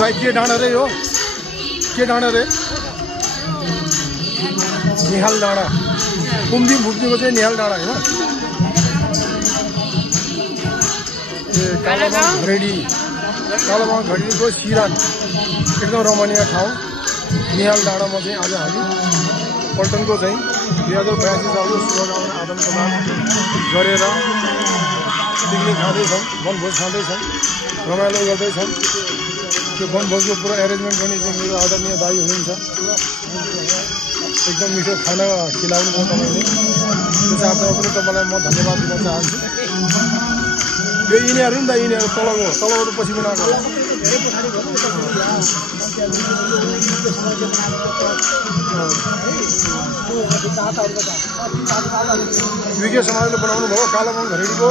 भाइ के डाँडा रे हो के डाँडा रे निहाल डाँडा कुम्दी भुक्तीको चाहिँ निहाल डाँडा होइन कालोबाङ घरेडीको सिरान एकदम रमणीय ठाउँ निहाल डाँडामा चाहिँ आज हामी पल्टनको चाहिँ 2082 सालको शुभकामना आदान प्रदान गरेर पिकनिक खाँदैछौँ वनभोज खाँदैछौँ रमाइलो गर्दैछौँ त्यो वनभोजको पुरा एरेन्जमेन्ट गर्ने चाहिँ मेरो आदरणीय दाइ हुनुहुन्छ एकदम मिठो खाना खिलाउनु भयो तपाईँले त्यो चाहना पनि तपाईँलाई म धन्यवाद दिन चाहन्छु यो यिनीहरू नि त यिनीहरू तलबाट पछि बनाएको विके समाजले बनाउनु भयो कालोबाङ घरेडीको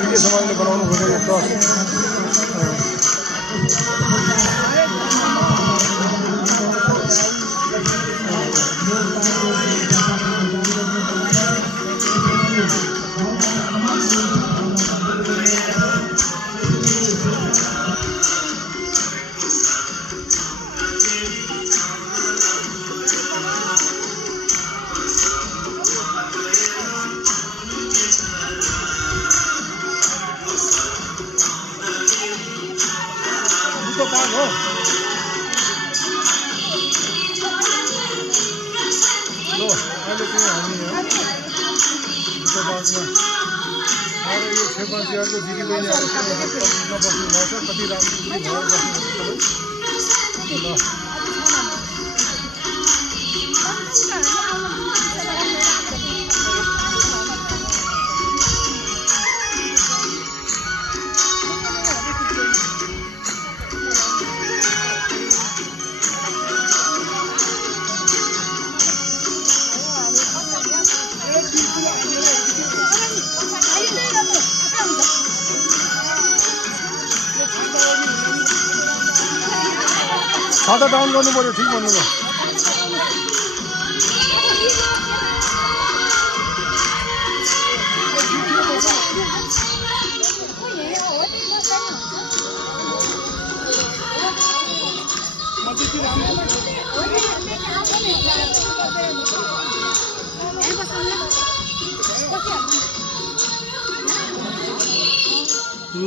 विके समाजले बनाउनु भएको यो ट्रस्ट यो क्षेपमान्छेहरूको दिदीबहिनीहरू बस्नुभएको छ कति राम्रो खाता डाउन गर्नु पर्यो ठिक भन्नुभयो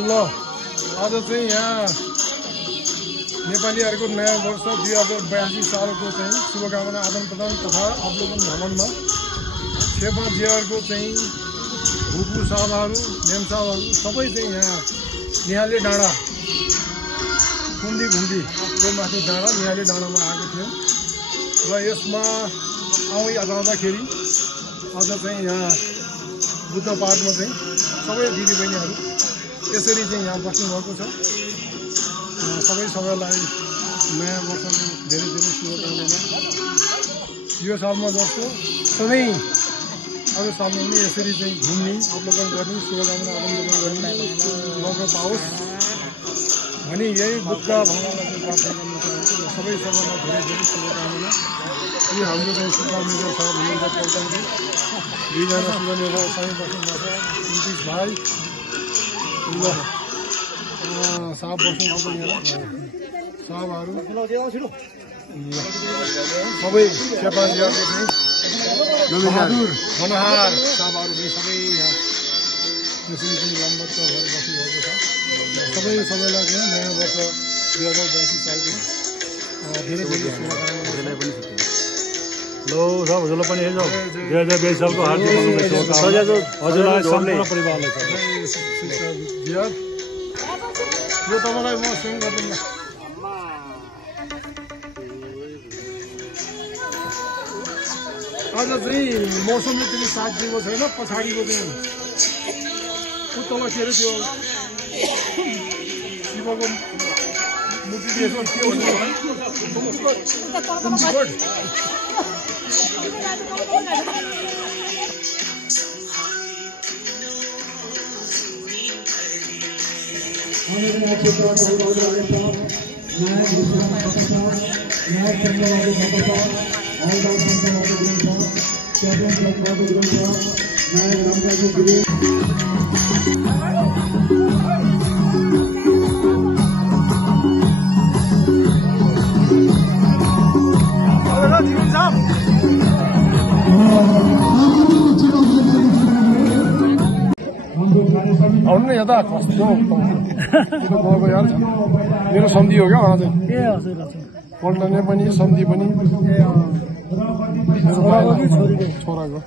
ल आज चाहिँ यहाँ नेपालीहरूको नयाँ वर्ष 2082 सालको चाहिँ शुभकामना आदान प्रदान तथा अवलोकन भ्रमणमा क्षेपमान्छेहरूको चाहिँ भूपू साहबहरू मेमसाहहरू सबै चाहिँ यहाँ निहाले डाँडा कुम्दी घुम्दीको माथि डाँडा निहाले डाँडामा आएको थियो र यसमा जाँदाखेरि आज चाहिँ यहाँ बुद्ध पार्कमा चाहिँ सबै दिदीबहिनीहरू यसरी चाहिँ यहाँ बस्नुभएको छ सबैलाई नयाँ वर्षको धेरै धेरै शुभकामना यो सालमा जस्तो सधैँ अरू सालमा पनि यसरी चाहिँ घुम्ने अवलोकन गर्ने शुभकामना अवलोकन गर्ने मौका पाओस् भने यही बुद्ध भगवानलाई चाहिँ प्रार्थना गर्न चाहन्छु र सबैलाई धेरै धेरै शुभकामना यो हाम्रो चाहिँ सुपरमेजर सर हुनुहुन्छ पल्टनको दुईजना सुपरमेजर सँगै बस्नुभएको नीतिश भाइ ल साहब बस्नुभएको यहाँ साहबहरू सबै क्षेपमान्छेहरूको चाहिँ बहादुर मनहार साहबहरू चाहिँ सबै यहाँ यसरी चाहिँ लम्बत्त भएर बस्नुभएको छ सबैलाई चाहिँ नयाँ वर्ष 2082 सालको धेरै धेरै शुभकामना लो सब हजुरलाई पनि हेर्नु 2082 सालको हार्दिक शुभकामना हजुरलाई सम्पूर्ण परिवारलाई यो तपाईँलाई म सुन गर्दिन आज चाहिँ मौसमले त्यति साथ दिएको छैन पछाडिको चाहिँ तल के अरे त्यो शिवको मूर्ति के Naik यता कस्तो गएको यार मेरो सम्धि हो क्या उहाँ चाहिँ ए हजुर हजुर पल्टने पनि सम्धि पनि छोराको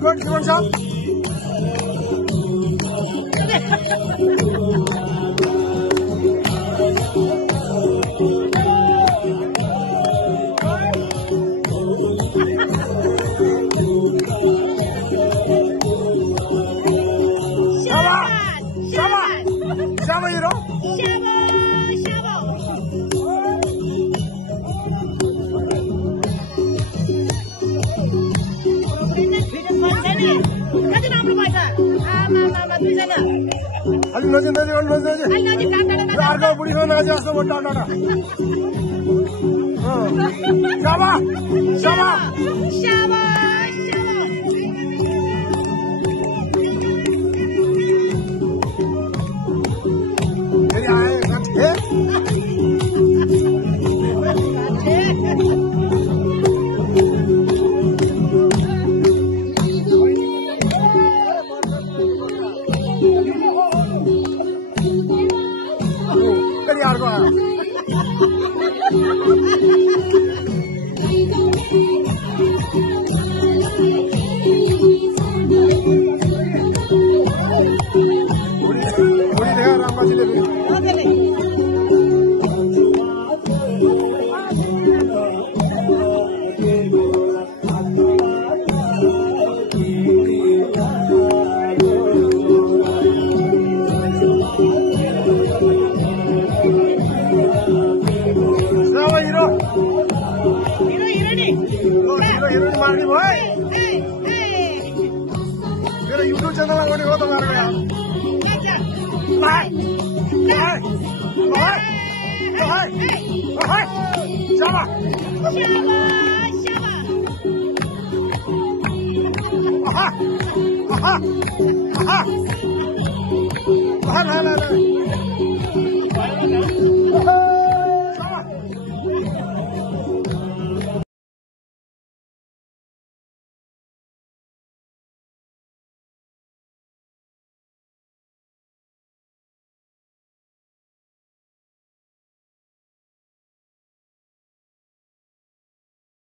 Good, Shivan Shah. Shaba, you know? अलि नजिक अर्को बुढीसँग नजिक जस्तो म टाढा शाबा शाबा शाबा फेरि आए मेरा YouTube चैनल लगाने हो तुम्हारे यार शाबा शाबा